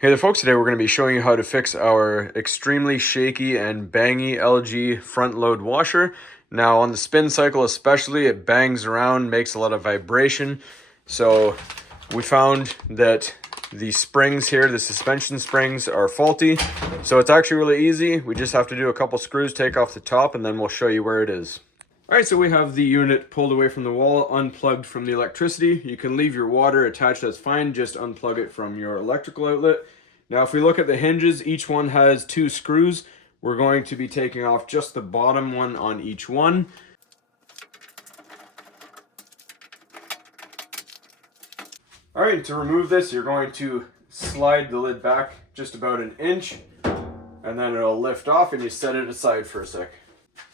Hey there folks, today we're going to be showing you how to fix our extremely shaky and bangy LG front load washer. Now on the spin cycle especially, it bangs around, makes a lot of vibration. So we found that the springs here, the suspension springs, are faulty. So it's actually really easy. We just have to do a couple screws, take off the top, and then we'll show you where it is. Alright, so we have the unit pulled away from the wall, unplugged from the electricity. You can leave your water attached, that's fine, just unplug it from your electrical outlet. Now if we look at the hinges, each one has 2 screws. We're going to be taking off just the bottom one on each one. Alright, to remove this, you're going to slide the lid back just about an inch, and then it'll lift off and you set it aside for a sec.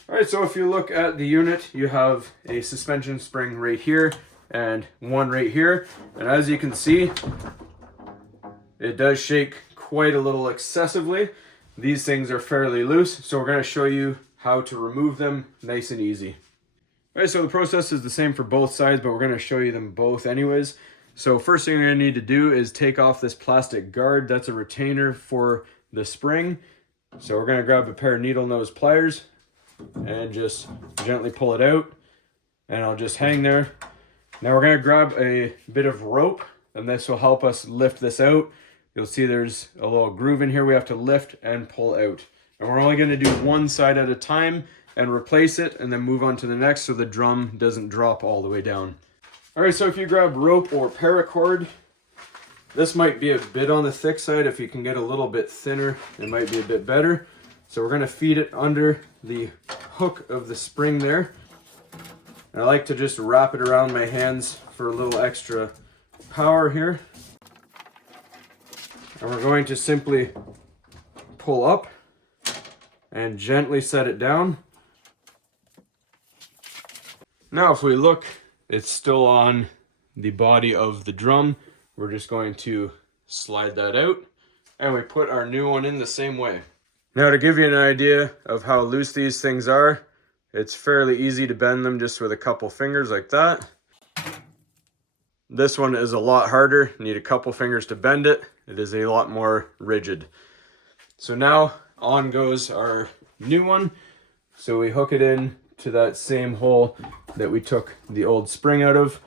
Alright, so if you look at the unit, you have a suspension spring right here and one right here. And as you can see, it does shake quite a little excessively. These things are fairly loose, so we're going to show you how to remove them nice and easy. Alright, so the process is the same for both sides, but we're going to show you them both anyways. So first thing you're going to need to do is take off this plastic guard. That's a retainer for the spring. So we're going to grab a pair of needle nose pliers and just gently pull it out, and I'll just hang there. Now we're going to grab a bit of rope, and this will help us lift this out. You'll see there's a little groove in here we have to lift and pull out. And we're only going to do one side at a time and replace it and then move on to the next so the drum doesn't drop all the way down. Alright, so if you grab rope or paracord, this might be a bit on the thick side. If you can get a little bit thinner, it might be a bit better. So we're going to feed it under the hook of the spring there. And I like to just wrap it around my hands for a little extra power here. And we're going to simply pull up and gently set it down. Now if we look, it's still on the body of the drum. We're just going to slide that out, and we put our new one in the same way. Now to give you an idea of how loose these things are, it's fairly easy to bend them just with a couple fingers like that. This one is a lot harder. You need a couple fingers to bend it. It is a lot more rigid. So now on goes our new one. So we hook it in to that same hole that we took the old spring out of.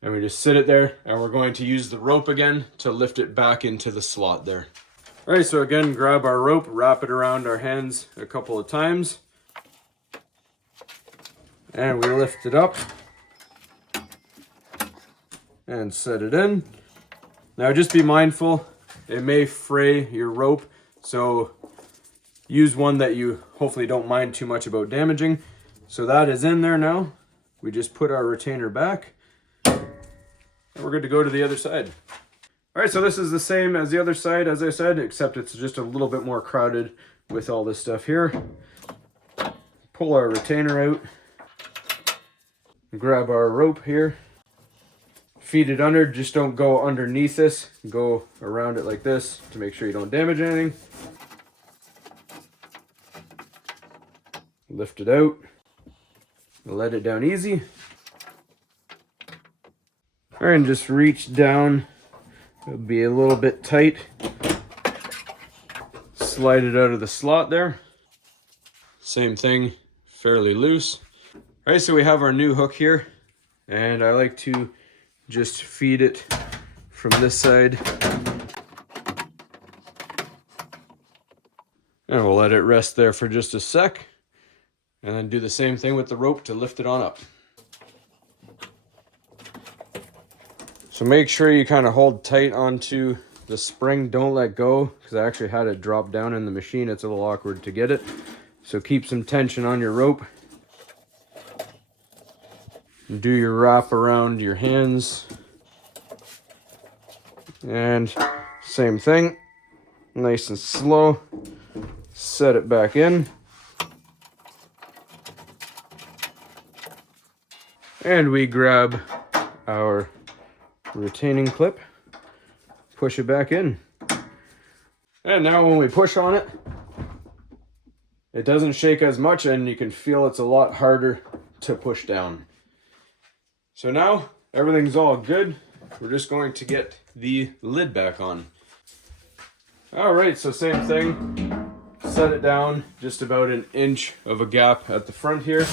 And we just sit it there, and we're going to use the rope again to lift it back into the slot there. Alright, so again, grab our rope, wrap it around our hands a couple of times, and we lift it up and set it in. Now just be mindful, it may fray your rope, so use one that you hopefully don't mind too much about damaging. So that is in there now. We just put our retainer back, and we're good to go to the other side. Alright, so this is the same as the other side, as I said, except it's just a little bit more crowded with all this stuff here. Pull our retainer out, grab our rope here, feed it under, just don't go underneath this, go around it like this to make sure you don't damage anything. Lift it out, let it down easy. Alright, and just reach down. It'll be a little bit tight. Slide it out of the slot there. Same thing, fairly loose. All right, so we have our new hook here, and I like to just feed it from this side. And we'll let it rest there for just a sec, and then do the same thing with the rope to lift it on up. So make sure you kind of hold tight onto the spring, don't let go, because I actually had it drop down in the machine. It's a little awkward to get it. So keep some tension on your rope. Do your wrap around your hands. And same thing, nice and slow. Set it back in. And we grab our retaining clip, push it back in. And now when we push on it, it doesn't shake as much, and you can feel it's a lot harder to push down. So now everything's all good. We're just going to get the lid back on. All right, so same thing. Set it down just about an inch of a gap at the front here.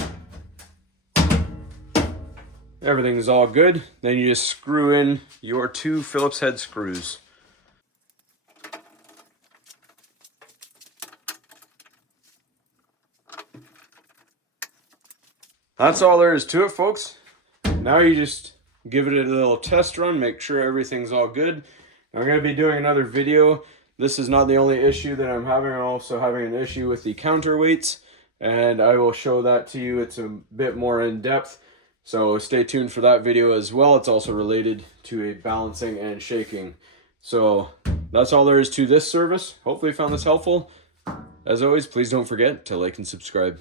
Everything is all good. Then you just screw in your 2 Phillips head screws. That's all there is to it, folks. Now you just give it a little test run, make sure everything's all good. I'm going to be doing another video. This is not the only issue that I'm having. I'm also having an issue with the counterweights, and I will show that to you. It's a bit more in depth, so stay tuned for that video as well. It's also related to a balancing and shaking. So that's all there is to this service. Hopefully you found this helpful. As always, please don't forget to like and subscribe.